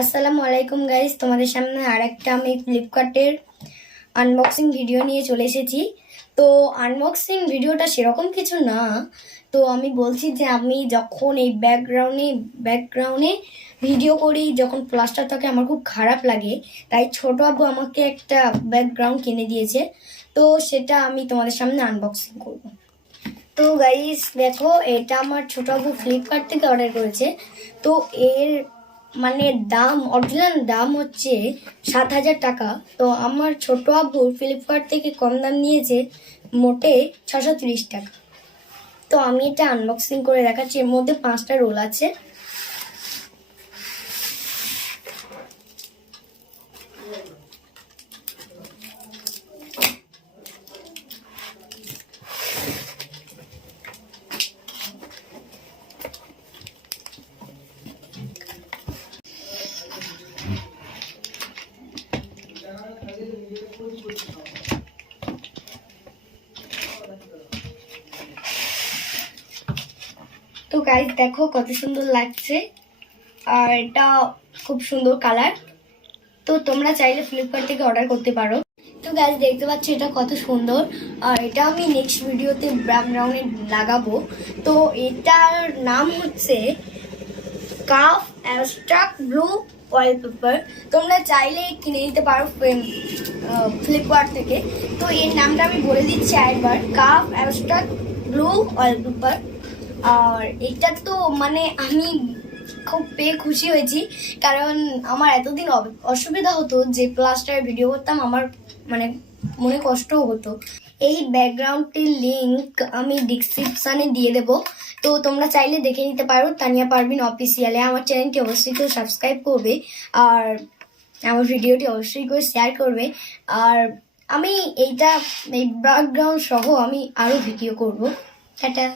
আসসালামু আলাইকুম গাইস তোমাদের সামনে আর একটা আমি ফ্লিপকার্টের আনবক্সিং ভিডিও নিয়ে চলে এসেছি। তো আনবক্সিং ভিডিওটা সেরকম কিছু না। তো আমি বলছি যে, আমি যখন এই ব্যাকগ্রাউন্ডে ব্যাকগ্রাউন্ডে ভিডিও করি, যখন প্লাস্টার থাকে, আমার খুব খারাপ লাগে। তাই ছোট আব্বু আমাকে একটা ব্যাকগ্রাউন্ড কিনে দিয়েছে। তো সেটা আমি তোমাদের সামনে আনবক্সিং করব। তো গাইস দেখো, এটা আমার ছোট আব্বু ফ্লিপকার্ট থেকে অর্ডার করেছে। তো এর মানে দাম অরিজিনাল দাম হচ্ছে সাত হাজার টাকা। তো আমার ছোট আব্বু ফ্লিপকার্ট থেকে কম দাম নিয়েছে মোটে ছশো তিরিশ টাকা। তো আমি এটা আনবক্সিং করে দেখাচ্ছি। এর মধ্যে পাঁচটা রোল আছে। তো গাইজ দেখো কত সুন্দর লাগছে। আর এটা খুব সুন্দর কালার তো তোমরা চাইলে ফ্লিপকার্ট থেকে অর্ডার করতে পারো। তো গাইজ দেখতে পাচ্ছ এটা কত সুন্দর। আর এটা আমি নেক্সট ভিডিওতে ব্যাকগ্রাউন্ডে লাগাবো। তো এটার নাম হচ্ছে কাফ অ্যাবস্ট্রাক্ট ব্লু ওয়ালপেপার তোমরা চাইলে কিনে নিতে পারো ফ্লিপকার্ট থেকে। তো এর নামটা আমি বলে দিচ্ছি একবার কাফ অ্যাবস্ট্রাক্ট ব্লু ওয়ালপেপার আর এটা তো মানে আমি খুব পেয়ে খুশি হয়েছি। কারণ আমার এতদিন অসুবিধা হতো যে প্লাস্টার ভিডিও করতাম, আমার মানে মনে কষ্টও হতো। এই ব্যাকগ্রাউন্ডটির লিংক আমি ডিসক্রিপশানে দিয়ে দেব। তো তোমরা চাইলে দেখে নিতে পারো, তানিয়া পারবিন অফিসিয়ালে আমার চ্যানেলটি অবশ্যই কেউ সাবস্ক্রাইব করবে আর আমার ভিডিওটি অবশ্যই করে শেয়ার করবে। আর আমি এইটা, এই ব্যাকগ্রাউন্ড সহ আমি আরও ভিডিও করব। টাটা।